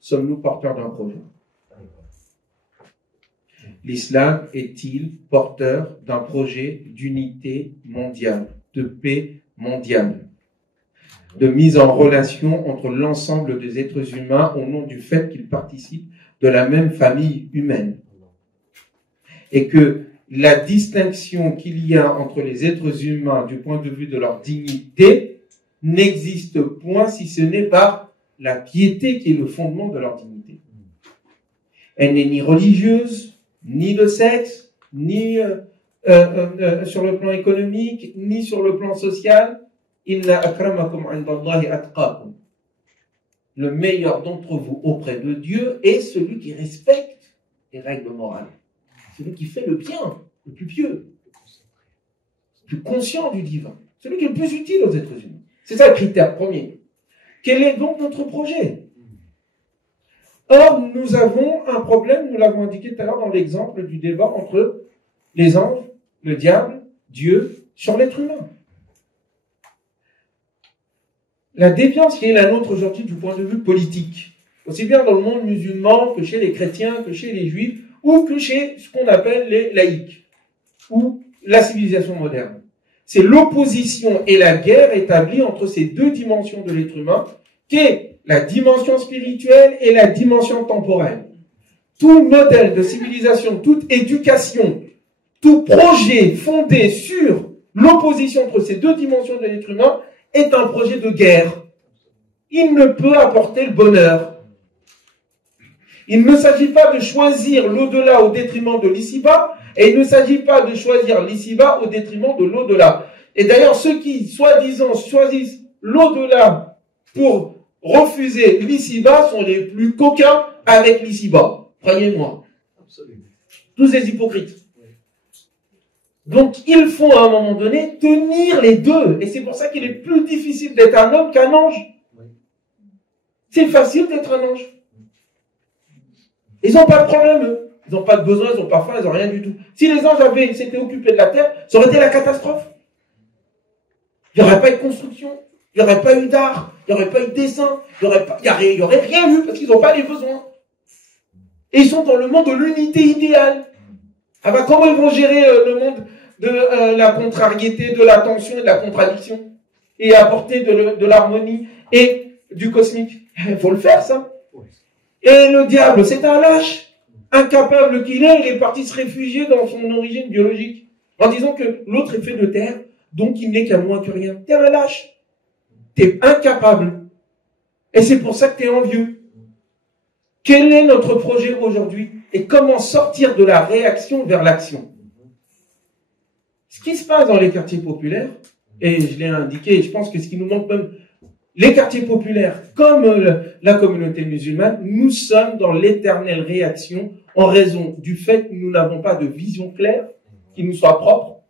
sommes-nous porteurs d'un projet? L'islam est-il porteur d'un projet d'unité mondiale, de paix mondiale, de mise en relation entre l'ensemble des êtres humains au nom du fait qu'ils participent de la même famille humaine? Et que la distinction qu'il y a entre les êtres humains du point de vue de leur dignité n'existe point si ce n'est par la piété qui est le fondement de leur dignité. Elle n'est ni religieuse, ni de sexe, ni sur le plan économique, ni sur le plan social. Inna akramakum indallahi atqakum. Le meilleur d'entre vous auprès de Dieu est celui qui respecte les règles morales. Celui qui fait le bien, le plus pieux, le plus conscient du divin. Celui qui est le plus utile aux êtres humains. C'est ça le critère premier. Quel est donc notre projet? Or, nous avons un problème, nous l'avons indiqué tout à l'heure dans l'exemple du débat entre les anges, le diable, Dieu, sur l'être humain. La déviance qui est la nôtre aujourd'hui du point de vue politique, aussi bien dans le monde musulman que chez les chrétiens, que chez les juifs, ou que chez ce qu'on appelle les laïcs, ou la civilisation moderne. C'est l'opposition et la guerre établie entre ces deux dimensions de l'être humain, qui est la dimension spirituelle et la dimension temporelle. Tout modèle de civilisation, toute éducation, tout projet fondé sur l'opposition entre ces deux dimensions de l'être humain est un projet de guerre. Il ne peut apporter le bonheur. Il ne s'agit pas de choisir l'au-delà au détriment de l'ici-bas, et il ne s'agit pas de choisir l'ici-bas au détriment de l'au-delà. Et d'ailleurs, ceux qui, soi-disant, choisissent l'au-delà pour refuser l'ici-bas sont les plus coquins avec l'ici-bas. Croyez-moi. Absolument. Tous des hypocrites. Donc, il faut à un moment donné tenir les deux. Et c'est pour ça qu'il est plus difficile d'être un homme qu'un ange. C'est facile d'être un ange. Ils n'ont pas de problème, eux. Ils n'ont pas de besoin, ils n'ont pas faim, ils n'ont rien du tout. Si les anges s'étaient occupés de la terre, ça aurait été la catastrophe. Il n'y aurait pas eu de construction, il n'y aurait pas eu d'art, il n'y aurait pas eu de dessin, il n'y aurait rien eu parce qu'ils n'ont pas les besoins. Et ils sont dans le monde de l'unité idéale. Ah ben, comment ils vont gérer le monde de la contrariété, de la tension et de la contradiction et apporter de l'harmonie et du cosmique? Il faut le faire, ça. Et le diable, c'est un lâche. Incapable qu'il est, il est parti se réfugier dans son origine biologique en disant que l'autre est fait de terre, donc il n'est qu'à moins que rien. T'es un lâche. T'es incapable. Et c'est pour ça que t'es envieux. Quel est notre projet aujourd'hui? Et comment sortir de la réaction vers l'action? Ce qui se passe dans les quartiers populaires, et je l'ai indiqué, je pense que ce qui nous manque même, les quartiers populaires, comme la communauté musulmane, nous sommes dans l'éternelle réaction en raison du fait que nous n'avons pas de vision claire, qui nous soit propre,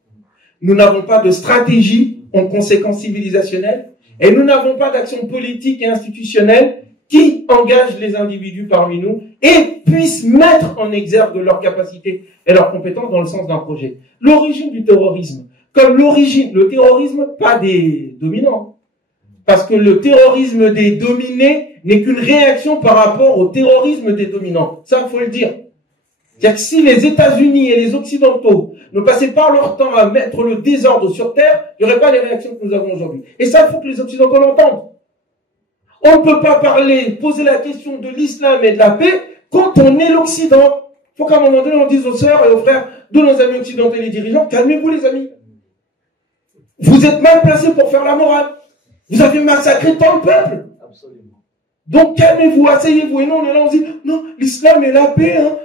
nous n'avons pas de stratégie en conséquence civilisationnelle, et nous n'avons pas d'action politique et institutionnelle qui engage les individus parmi nous et puisse mettre en exergue leurs capacités et leurs compétences dans le sens d'un projet. L'origine du terrorisme, comme l'origine, le terrorisme, pas des dominants, parce que le terrorisme des dominés n'est qu'une réaction par rapport au terrorisme des dominants. Ça, il faut le dire. C'est-à-dire que si les États-Unis et les Occidentaux ne passaient pas leur temps à mettre le désordre sur Terre, il n'y aurait pas les réactions que nous avons aujourd'hui. Et ça, il faut que les Occidentaux l'entendent. On ne peut pas poser la question de l'islam et de la paix quand on est l'Occident. Il faut qu'à un moment donné, on dise aux sœurs et aux frères de nos amis occidentaux et les dirigeants, calmez-vous les amis. Vous êtes mal placés pour faire la morale. Vous avez massacré tant le peuple. Absolument. Donc calmez-vous, asseyez-vous. Et non, on est là, on dit, non, l'islam et la paix, hein.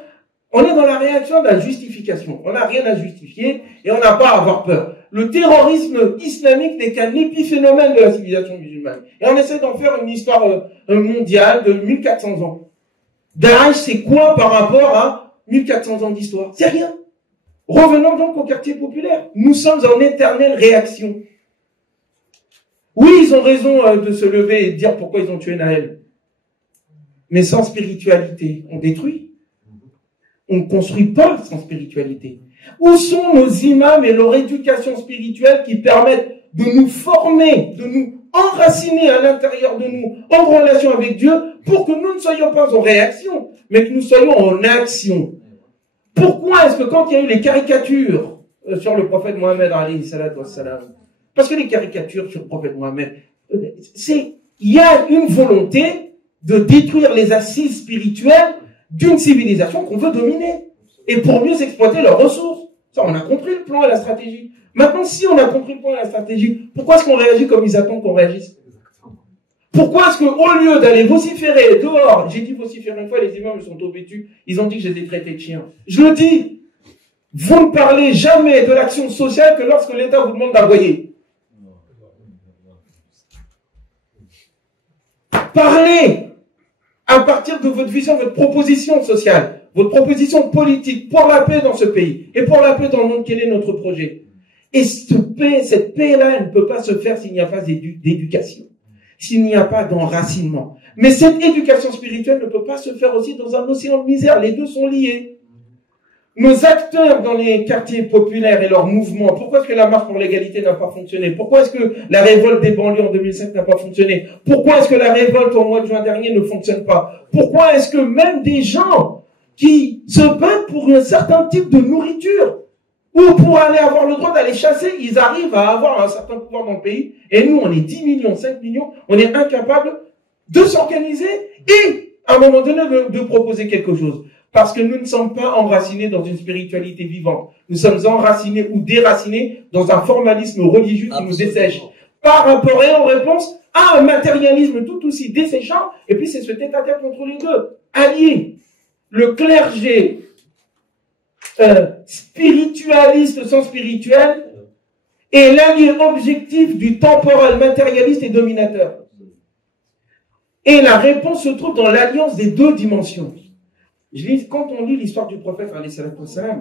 On est dans la réaction de la justification. On n'a rien à justifier et on n'a pas à avoir peur. Le terrorisme islamique n'est qu'un épiphénomène de la civilisation musulmane. Et on essaie d'en faire une histoire mondiale de 1400 ans. Daesh, c'est quoi par rapport à 1400 ans d'histoire? C'est rien. Revenons donc au quartier populaire. Nous sommes en éternelle réaction. Oui, ils ont raison de se lever et de dire pourquoi ils ont tué Naël. Mais sans spiritualité, on détruit. On ne construit pas sans spiritualité. Où sont nos imams et leur éducation spirituelle qui permettent de nous former, de nous enracinés à l'intérieur de nous, en relation avec Dieu, pour que nous ne soyons pas en réaction, mais que nous soyons en action. Pourquoi est-ce que quand il y a eu les caricatures sur le prophète Mohammed, parce que les caricatures sur le prophète Mohammed, il y a une volonté de détruire les assises spirituelles d'une civilisation qu'on veut dominer, et pour mieux exploiter leurs ressources. Ça, on a compris le plan et la stratégie. Maintenant, si on a compris le plan et la stratégie, pourquoi est-ce qu'on réagit comme ils attendent qu'on réagisse? Pourquoi est-ce qu'au lieu d'aller vociférer dehors, j'ai dit vociférer une fois, les imams sont tombés dessus, ils ont dit que je les ai traités de chiens. Je le dis, vous ne parlez jamais de l'action sociale que lorsque l'État vous demande d'envoyer. Parlez à partir de votre vision, votre proposition sociale, votre proposition politique pour la paix dans ce pays et pour la paix dans le monde. Quel est notre projet? Et cette paix-là, elle ne peut pas se faire s'il n'y a pas d'éducation, s'il n'y a pas d'enracinement. Mais cette éducation spirituelle ne peut pas se faire aussi dans un océan de misère. Les deux sont liés. Nos acteurs dans les quartiers populaires et leurs mouvements, pourquoi est-ce que la marche pour l'égalité n'a pas fonctionné? Pourquoi est-ce que la révolte des banlieues en 2005 n'a pas fonctionné? Pourquoi est-ce que la révolte au mois de juin dernier ne fonctionne pas? Pourquoi est-ce que même des gens qui se battent pour un certain type de nourriture ou pour aller avoir le droit d'aller chasser, ils arrivent à avoir un certain pouvoir dans le pays, et nous, on est 10 millions, 5 millions, on est incapables de s'organiser et, à un moment donné, de proposer quelque chose. Parce que nous ne sommes pas enracinés dans une spiritualité vivante. Nous sommes enracinés ou déracinés dans un formalisme religieux qui nous dessèche. Par rapport et en réponse à un matérialisme tout aussi desséchant, et puis c'est ce tête-à-tête entre les deux. Alliés. Le clergé spiritualiste sans spirituel est l'allié objectif du temporel matérialiste et dominateur. Et la réponse se trouve dans l'alliance des deux dimensions. Quand on lit l'histoire du prophète,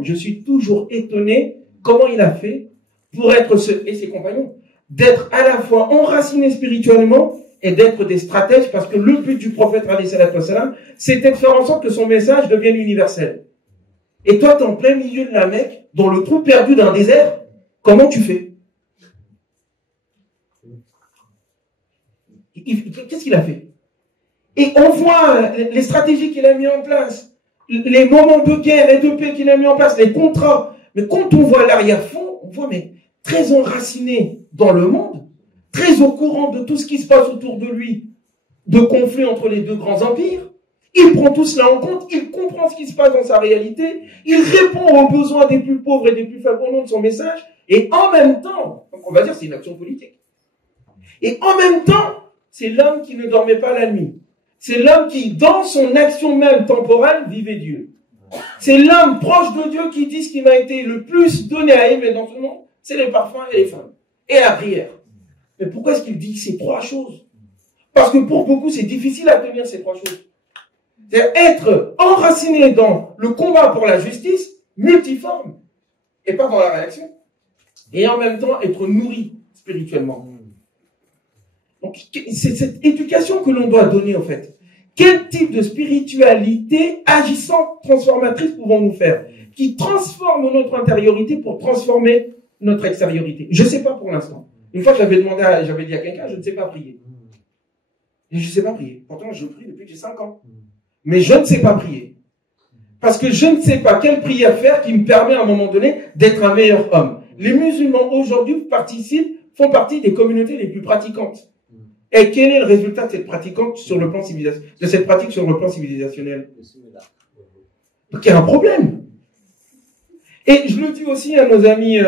je suis toujours étonné comment il a fait pour être, et ses compagnons, d'être à la fois enracinés spirituellement et d'être des stratèges, parce que le but du prophète, c'était de faire en sorte que son message devienne universel. Et toi, tu es en plein milieu de la Mecque, dans le trou perdu d'un désert, comment tu fais? Qu'est-ce qu'il a fait? Et on voit les stratégies qu'il a mis en place, les moments de guerre et de paix qu'il a mis en place, les contrats. Mais quand on voit l'arrière-fond, on voit mais très enraciné dans le monde, très au courant de tout ce qui se passe autour de lui, de conflits entre les deux grands empires. Il prend tout cela en compte, il comprend ce qui se passe dans sa réalité, il répond aux besoins des plus pauvres et des plus faibles au nom de son message, et en même temps, on va dire c'est une action politique. Et en même temps, c'est l'homme qui ne dormait pas la nuit. C'est l'homme qui, dans son action même temporelle, vivait Dieu. C'est l'homme proche de Dieu qui dit ce qui m'a été le plus donné à aimer dans ce monde, c'est les parfums et les femmes. Et la prière. Mais pourquoi est-ce qu'il dit ces trois choses? Parce que pour beaucoup, c'est difficile à tenir ces trois choses. C'est être enraciné dans le combat pour la justice, multiforme, et pas dans la réaction. Et en même temps, être nourri spirituellement. Donc, c'est cette éducation que l'on doit donner, en fait. Quel type de spiritualité agissante, transformatrice pouvons-nous faire? Qui transforme notre intériorité pour transformer notre extériorité. Je ne sais pas pour l'instant. Une fois, j'avais dit à quelqu'un, je ne sais pas prier. Et je ne sais pas prier. Pourtant, je prie depuis que j'ai 5 ans. Mais je ne sais pas prier. Parce que je ne sais pas quelle prière faire qui me permet à un moment donné d'être un meilleur homme. Les musulmans aujourd'hui font partie des communautés les plus pratiquantes. Et quel est le résultat de cette pratique sur le plan civilisationnel? Donc il y a un problème. Et je le dis aussi à nos amis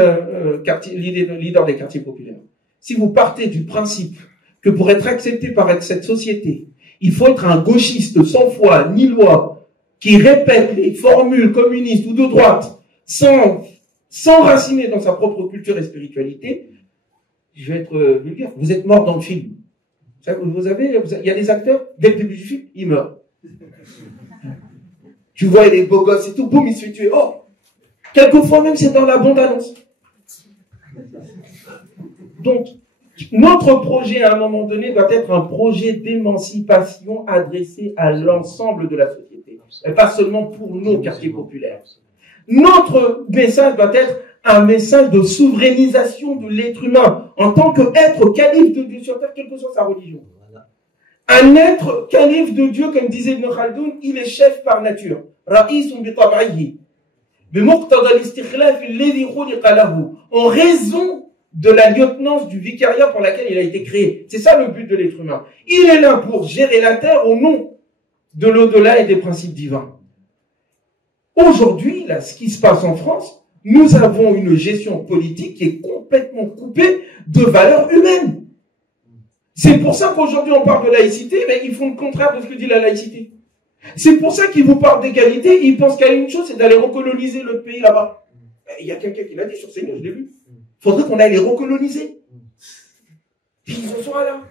leaders des quartiers populaires. Si vous partez du principe que pour être accepté par cette société, il faut être un gauchiste sans foi ni loi, qui répète les formules communistes ou de droite, sans s'enraciner dans sa propre culture et spiritualité, je vais être vulgaire, vous êtes mort dans le film. Il y a des acteurs, dès le début du film, ils meurent. Tu vois, les beaux gosses et tout, boum, ils se fait tuer. Oh! Quelquefois même, c'est dans la bande-annonce. Donc, notre projet, à un moment donné, doit être un projet d'émancipation adressé à l'ensemble de la société. Et pas seulement pour nos quartiers populaires. Notre message doit être un message de souverainisation de l'être humain en tant qu'être calife de Dieu sur terre, quelle que soit sa religion. Un être calife de Dieu, comme disait Ibn Khaldoun, il est chef par nature. En raison de la lieutenance du vicariat pour laquelle il a été créé. C'est ça le but de l'être humain. Il est là pour gérer la terre au nom de l'au-delà et des principes divins. Aujourd'hui, là, ce qui se passe en France, nous avons une gestion politique qui est complètement coupée de valeurs humaines. C'est pour ça qu'aujourd'hui on parle de laïcité, mais ils font le contraire de ce que dit la laïcité. C'est pour ça qu'ils vous parlent d'égalité, ils pensent qu'il y a une chose, c'est d'aller recoloniser le pays là-bas. Il y a quelqu'un qui l'a dit sur CNews, je l'ai vu. Il faudrait qu'on aille les recoloniser. Ils en sont là.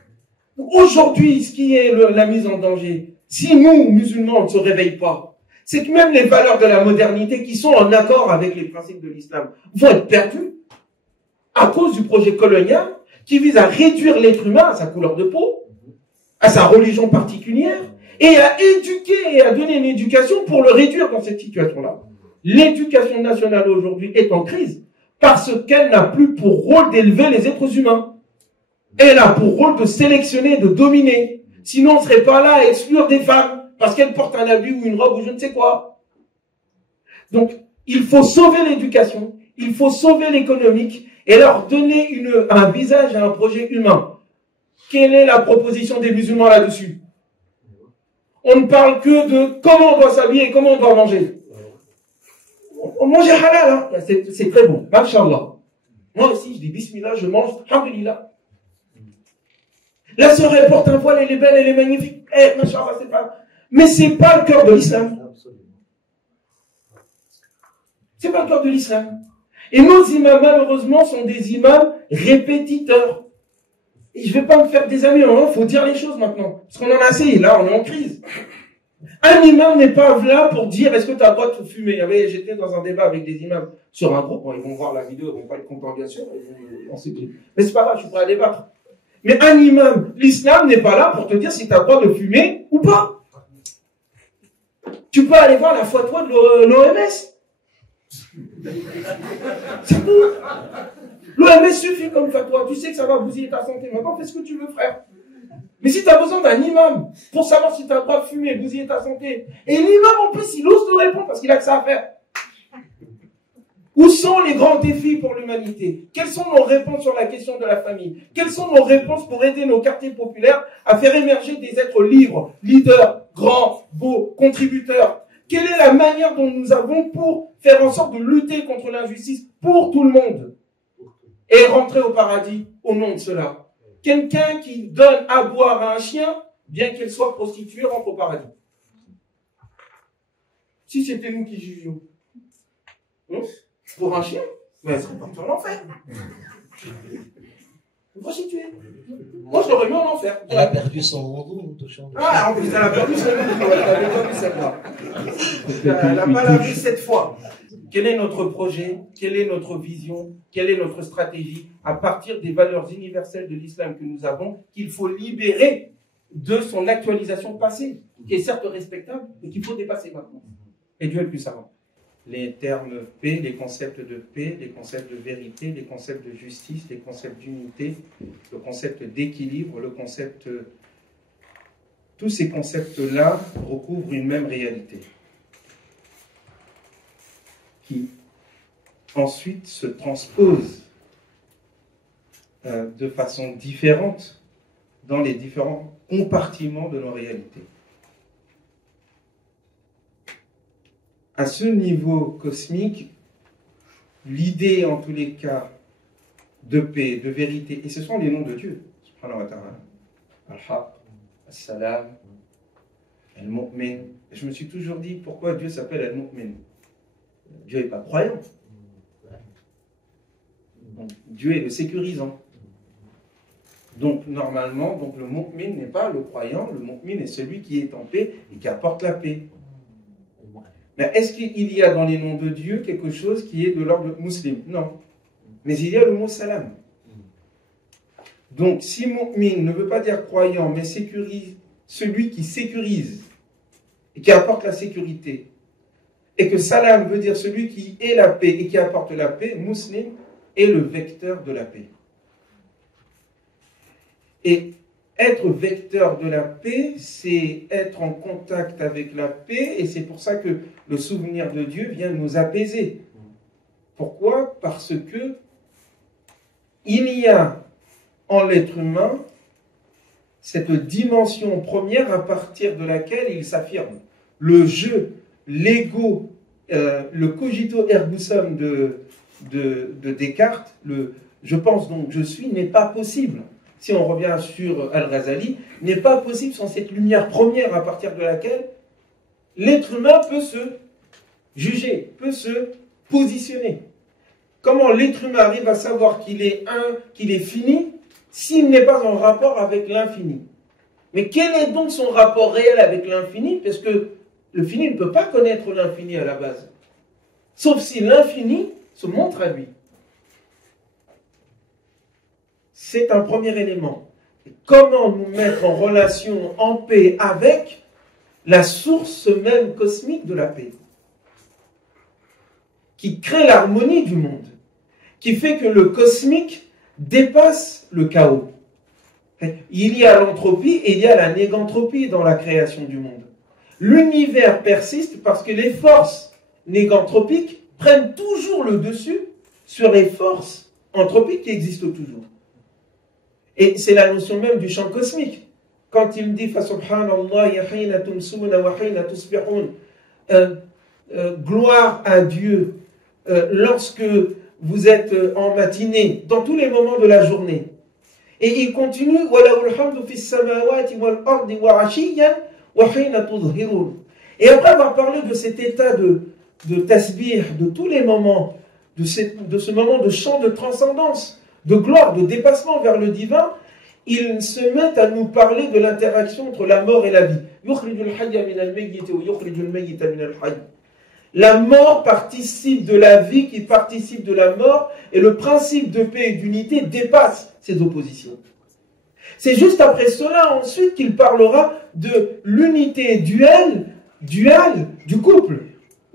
Aujourd'hui, ce qui est la mise en danger, si nous, musulmans, on ne se réveille pas, c'est que même les valeurs de la modernité qui sont en accord avec les principes de l'islam vont être perdues à cause du projet colonial qui vise à réduire l'être humain à sa couleur de peau, à sa religion particulière, et à éduquer et à donner une éducation pour le réduire dans cette situation-là. L'éducation nationale aujourd'hui est en crise parce qu'elle n'a plus pour rôle d'élever les êtres humains. Elle a pour rôle de sélectionner, de dominer. Sinon, on ne serait pas là à exclure des femmes parce qu'elles portent un habit ou une robe ou je ne sais quoi. Donc, il faut sauver l'éducation, il faut sauver l'économique et leur donner un visage à un projet humain. Quelle est la proposition des musulmans là-dessus? On ne parle que de comment on doit s'habiller et comment on doit manger. On mange halal, hein? C'est très bon. Masha'Allah. Moi aussi, je dis bismillah, je mange, alhamdulillah. La sœur, elle porte un voile, elle est belle, elle est magnifique. Masha'Allah, c'est pas... Mais c'est pas le cœur de l'islam. C'est pas le cœur de l'islam. Et nos imams, malheureusement, sont des imams répétiteurs. Et je vais pas me faire des amis, il faut dire les choses maintenant. Parce qu'on en a assez, là, on est en crise. Un imam n'est pas là pour dire est-ce que tu as le droit de fumer. J'étais dans un débat avec des imams sur un groupe, bon, ils vont voir la vidéo, ils vont pas être contents bien sûr, mais c'est pas grave, je suis prêt à débattre. Mais un imam, l'islam n'est pas là pour te dire si tu as le droit de fumer ou pas. Tu peux aller voir la fatwa de l'OMS. C'est tout. L'OMS suffit comme fatwa. Tu sais que ça va bousiller ta santé. Maintenant, fais ce que tu veux, frère. Mais si tu as besoin d'un imam pour savoir si tu as le droit de fumer, bousiller ta santé, et l'imam, en plus, il ose te répondre parce qu'il a que ça à faire. Où sont les grands défis pour l'humanité? Quelles sont nos réponses sur la question de la famille? Quelles sont nos réponses pour aider nos quartiers populaires à faire émerger des êtres libres, leaders, grands, beaux, contributeurs? Quelle est la manière dont nous avons pour faire en sorte de lutter contre l'injustice pour tout le monde et rentrer au paradis au nom de cela? Quelqu'un qui donne à boire à un chien, bien qu'elle soit prostituée, rentre au paradis. Si c'était nous qui jugions, pour un chien, mais elle serait partie en enfer. Prostituée. Moi, je l'aurais mis en enfer. Elle a perdu son rondon de chambre. Ah, en plus, elle a perdu son rondon. Elle n'avait pas vu celle-là. Elle n'a pas la vue cette fois. Quel est notre projet? Quelle est notre vision? Quelle est notre stratégie à partir des valeurs universelles de l'islam que nous avons, qu'il faut libérer de son actualisation passée, qui est certes respectable, mais qu'il faut dépasser maintenant. Et Dieu est le plus savant. Les termes paix, les concepts de paix, les concepts de vérité, les concepts de justice, les concepts d'unité, le concept d'équilibre, le concept... Tous ces concepts-là recouvrent une même réalité qui ensuite se transpose de façon différente dans les différents compartiments de nos réalités. À ce niveau cosmique, l'idée en tous les cas de paix, de vérité, et ce sont les noms de Dieu, subhanahu wa ta'ala, Al-Haq, As-Salam, Al-Mu'min. Je me suis toujours dit pourquoi Dieu s'appelle Al-Mu'min. Dieu n'est pas croyant. Donc, Dieu est le sécurisant. Donc, normalement, le mu'min n'est pas le croyant, le mu'min est celui qui est en paix et qui apporte la paix. Mais est-ce qu'il y a dans les noms de Dieu quelque chose qui est de l'ordre musulman? Non. Mais il y a le mot salam. Donc, si mu'min ne veut pas dire croyant, mais sécurise, celui qui sécurise et qui apporte la sécurité, et que salam veut dire celui qui est la paix et qui apporte la paix, muslim est le vecteur de la paix. Et être vecteur de la paix, c'est être en contact avec la paix, et c'est pour ça que le souvenir de Dieu vient nous apaiser. Pourquoi? Parce que il y a en l'être humain cette dimension première à partir de laquelle il s'affirme. Le jeu, l'ego, le cogito ergo sum de Descartes, je pense donc je suis, n'est pas possible. Si on revient sur Al-Ghazali, n'est pas possible sans cette lumière première à partir de laquelle l'être humain peut se juger, peut se positionner. Comment l'être humain arrive à savoir qu'il est qu'il est fini, s'il n'est pas en rapport avec l'infini? Mais quel est donc son rapport réel avec l'infini? Parce que le fini ne peut pas connaître l'infini à la base. Sauf si l'infini se montre à lui. C'est un premier élément. Comment nous mettre en relation, en paix avec la source même cosmique de la paix, qui crée l'harmonie du monde, qui fait que le cosmique dépasse le chaos. Il y a l'entropie et il y a la négantropie dans la création du monde. L'univers persiste parce que les forces négantropiques prennent toujours le dessus sur les forces anthropiques qui existent toujours. Et c'est la notion même du champ cosmique. Quand il dit gloire à Dieu lorsque vous êtes en matinée, dans tous les moments de la journée. Et il continue et après avoir parlé de cet état de tasbih, de tous les moments, de ce moment de chant de transcendance, de gloire, de dépassement vers le divin, ils se mettent à nous parler de l'interaction entre la mort et la vie. La mort participe de la vie qui participe de la mort, et le principe de paix et d'unité dépasse ces oppositions. C'est juste après cela ensuite qu'il parlera de l'unité duale du couple.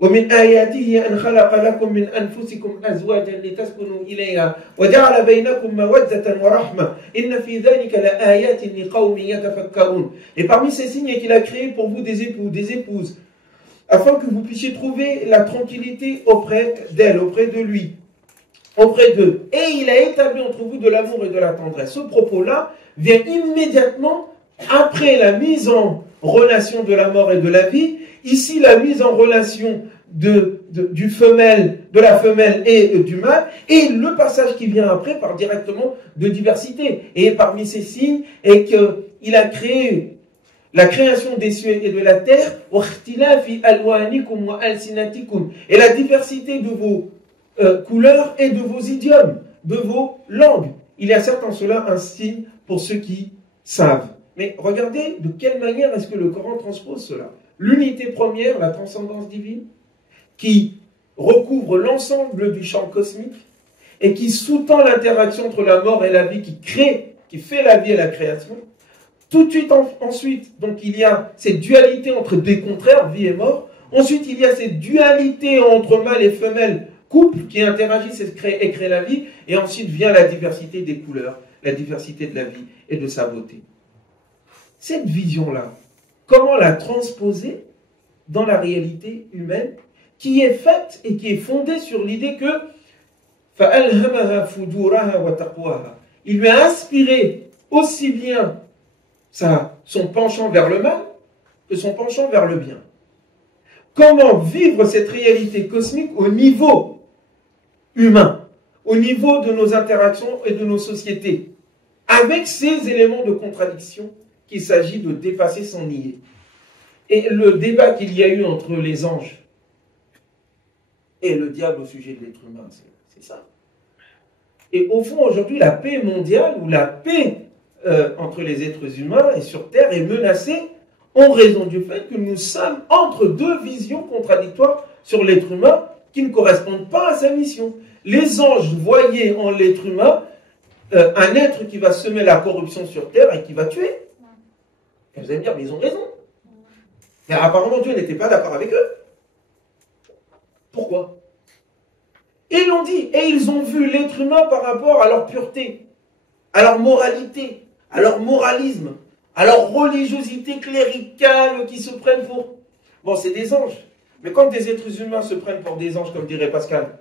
ومن آياته أن خلق لكم من أنفسكم أزواجا لتسكنوا إليها وجعل بينكم مودة ورحمة إن في ذلك لآيات لقوم يتفكرون. Et parmi ces signes qu'il a créé pour vous des époux, des épouses, afin que vous puissiez trouver la tranquillité auprès d'elle, auprès de lui, auprès d'eux. Et il a établi entre vous de l'amour et de la tendresse. Ce propos-là vient immédiatement après la mise en relation de la mort et de la vie. Ici, la mise en relation de la femelle et du mâle, et le passage qui vient après par directement de diversité. Et parmi ces signes, est qu'il a créé la création des cieux et de la terre, et la diversité de vos couleurs et de vos idiomes, de vos langues. Il y a certes en cela un signe pour ceux qui savent. Mais regardez de quelle manière est-ce que le Coran transpose cela. L'unité première, la transcendance divine, qui recouvre l'ensemble du champ cosmique et qui sous-tend l'interaction entre la mort et la vie, qui fait la vie et la création. Tout de suite ensuite, donc il y a cette dualité entre des contraires, vie et mort. Ensuite, il y a cette dualité entre mâle et femelle, couple, qui interagissent et créent la vie. Et ensuite vient la diversité des couleurs, la diversité de la vie et de sa beauté. Cette vision-là, comment la transposer dans la réalité humaine qui est faite et qui est fondée sur l'idée que il lui a inspiré aussi bien son penchant vers le mal que son penchant vers le bien. Comment vivre cette réalité cosmique au niveau humain, au niveau de nos interactions et de nos sociétés, avec ces éléments de contradiction qu'il s'agit de dépasser sans nier. Et le débat qu'il y a eu entre les anges et le diable au sujet de l'être humain, c'est ça. Et au fond, aujourd'hui, la paix mondiale ou la paix entre les êtres humains et sur Terre est menacée en raison du fait que nous sommes entre deux visions contradictoires sur l'être humain qui ne correspondent pas à sa mission. Les anges voyaient en l'être humain un être qui va semer la corruption sur Terre et qui va tuer. Et vous allez me dire, mais ils ont raison. Mais apparemment, Dieu n'était pas d'accord avec eux. Pourquoi? Et ils l'ont dit, et ils ont vu l'être humain par rapport à leur pureté, à leur moralité, à leur moralisme, à leur religiosité cléricale qui se prennent pour... Bon, c'est des anges. Mais quand des êtres humains se prennent pour des anges, comme dirait Pascal,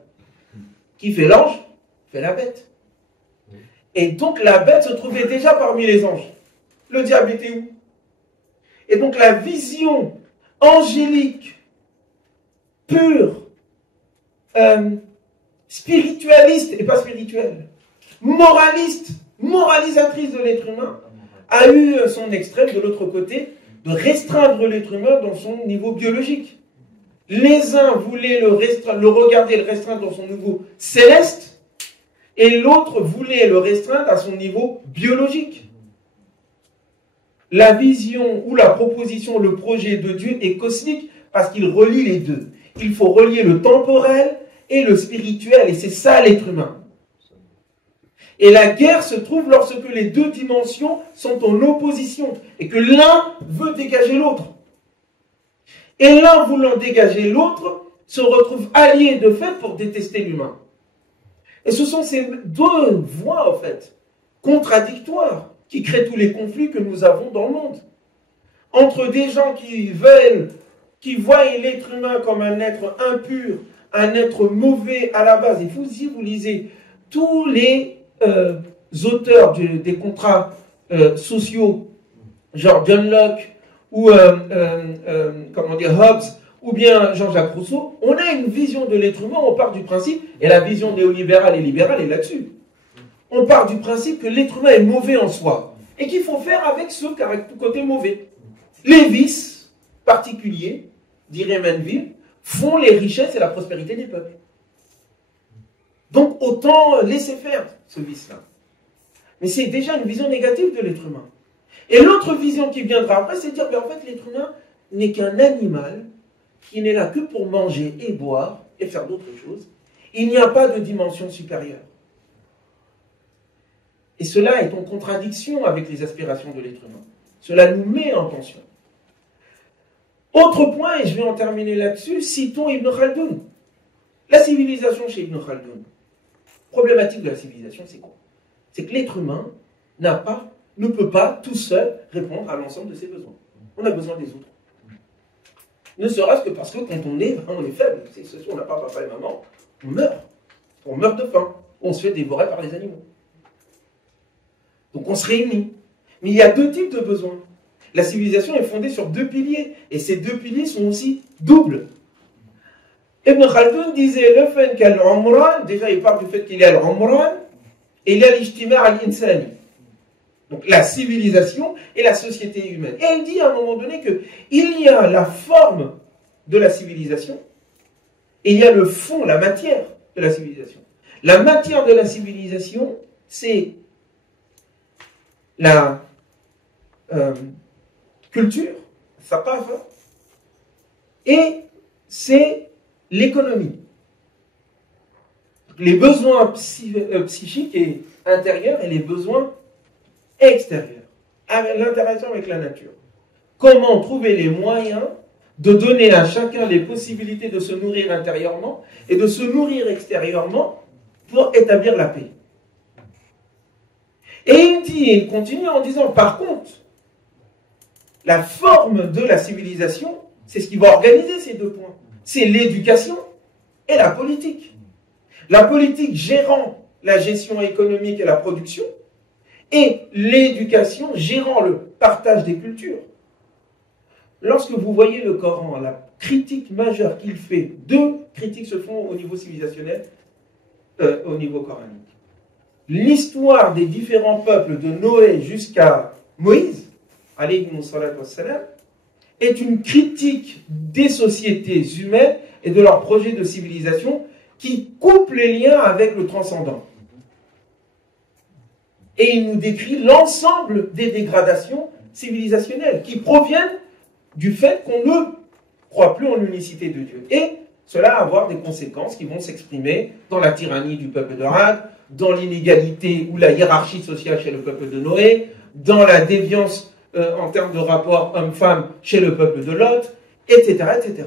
qui fait l'ange, fait la bête. Et donc la bête se trouvait déjà parmi les anges. Le diable était où? Et donc la vision angélique, pure, spiritualiste, et pas spirituelle, moraliste, moralisatrice de l'être humain, a eu son extrême de l'autre côté, de restreindre l'être humain dans son niveau biologique. Les uns voulaient le regarder, le restreindre dans son niveau céleste, et l'autre voulait le restreindre à son niveau biologique. La vision ou la proposition, le projet de Dieu est cosmique parce qu'il relie les deux. Il faut relier le temporel et le spirituel, et c'est ça l'être humain. Et la guerre se trouve lorsque les deux dimensions sont en opposition et que l'un veut dégager l'autre. Et l'un voulant dégager l'autre se retrouve allié de fait pour détester l'humain. Et ce sont ces deux voies, en fait, contradictoires, qui créent tous les conflits que nous avons dans le monde. Entre des gens qui voient l'être humain comme un être impur, un être mauvais à la base. Et vous, si vous lisez tous les auteurs des contrats sociaux, genre John Locke, ou comment dire, Hobbes, ou bien Jean-Jacques Rousseau, on a une vision de l'être humain, on part du principe, et la vision néolibérale et libérale est là-dessus. On part du principe que l'être humain est mauvais en soi, et qu'il faut faire avec ce côté mauvais. Les vices particuliers, dirait Manville, font les richesses et la prospérité des peuples. Donc autant laisser faire ce vice-là. Mais c'est déjà une vision négative de l'être humain. Et l'autre vision qui viendra après, c'est de dire qu'en fait l'être humain n'est qu'un animal qui n'est là que pour manger et boire et faire d'autres choses. Il n'y a pas de dimension supérieure. Et cela est en contradiction avec les aspirations de l'être humain. Cela nous met en tension. Autre point, et je vais en terminer là-dessus, citons Ibn Khaldun. La civilisation chez Ibn Khaldun. Problématique de la civilisation, c'est quoi? C'est que l'être humain ne peut pas tout seul répondre à l'ensemble de ses besoins. On a besoin des autres. Ne serait-ce que parce que quand on est faible. On n'a pas papa et maman, on meurt. On meurt de faim. On se fait dévorer par les animaux. Donc on se réunit. Mais il y a deux types de besoins. La civilisation est fondée sur deux piliers. Et ces deux piliers sont aussi doubles. Ibn Khaldun disait le fait qu'al-Umran, déjà il parle du fait qu'il y a l'Umran, et il y a l'Ijtima' al-Insani. Donc la civilisation et la société humaine. Et il dit à un moment donné qu'il y a la forme de la civilisation, et il y a le fond, la matière de la civilisation. La matière de la civilisation, c'est la culture, thaqafa, et c'est l'économie. Les besoins psychiques et intérieurs et les besoins extérieurs. L'interaction avec la nature. Comment trouver les moyens de donner à chacun les possibilités de se nourrir intérieurement et de se nourrir extérieurement pour établir la paix. Et il continue en disant, par contre, la forme de la civilisation, c'est ce qui va organiser ces deux points. C'est l'éducation et la politique. La politique gérant la gestion économique et la production, et l'éducation gérant le partage des cultures. Lorsque vous voyez le Coran, la critique majeure qu'il fait, deux critiques se font au niveau civilisationnel, au niveau coranique. L'histoire des différents peuples de Noé jusqu'à Moïse, alayhi salatu wassalam, est une critique des sociétés humaines et de leurs projets de civilisation qui coupent les liens avec le transcendant. Et il nous décrit l'ensemble des dégradations civilisationnelles qui proviennent du fait qu'on ne croit plus en l'unicité de Dieu. Et cela va avoir des conséquences qui vont s'exprimer dans la tyrannie du peuple de Had, dans l'inégalité ou la hiérarchie sociale chez le peuple de Noé, dans la déviance en termes de rapport homme-femme chez le peuple de Lot, etc., etc.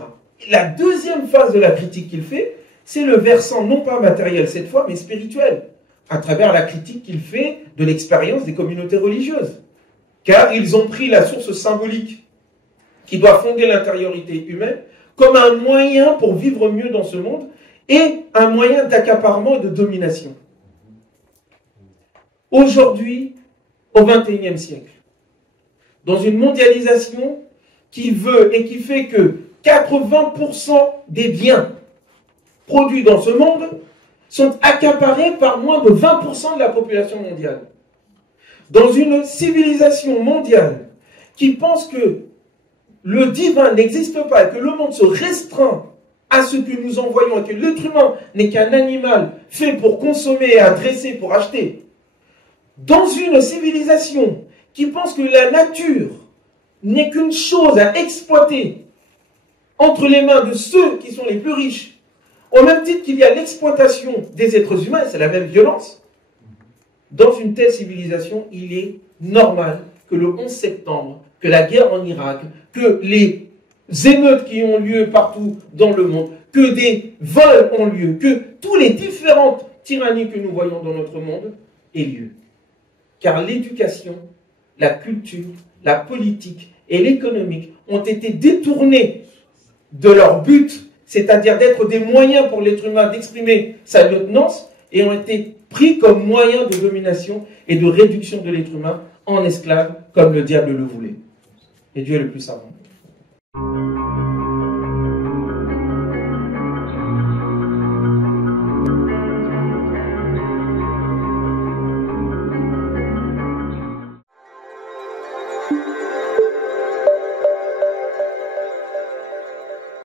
la deuxième phase de la critique qu'il fait, c'est le versant non pas matériel cette fois, mais spirituel, à travers la critique qu'il fait de l'expérience des communautés religieuses. Car ils ont pris la source symbolique qui doit fonder l'intériorité humaine comme un moyen pour vivre mieux dans ce monde et un moyen d'accaparement et de domination. Aujourd'hui, au XXIe siècle, dans une mondialisation qui veut et qui fait que 80% des biens produits dans ce monde sont accaparés par moins de 20% de la population mondiale. Dans une civilisation mondiale qui pense que le divin n'existe pas et que le monde se restreint à ce que nous envoyons et que l'être humain n'est qu'un animal fait pour consommer, adresser, pour acheter, dans une civilisation qui pense que la nature n'est qu'une chose à exploiter entre les mains de ceux qui sont les plus riches, au même titre qu'il y a l'exploitation des êtres humains, c'est la même violence, dans une telle civilisation, il est normal que le 11 septembre, que la guerre en Irak, que les émeutes qui ont lieu partout dans le monde, que des vols ont lieu, que toutes les différentes tyrannies que nous voyons dans notre monde aient lieu. Car l'éducation, la culture, la politique et l'économique ont été détournés de leur but, c'est-à-dire d'être des moyens pour l'être humain d'exprimer sa lieutenance, et ont été pris comme moyen de domination et de réduction de l'être humain en esclave, comme le diable le voulait. Et Dieu est le plus savant.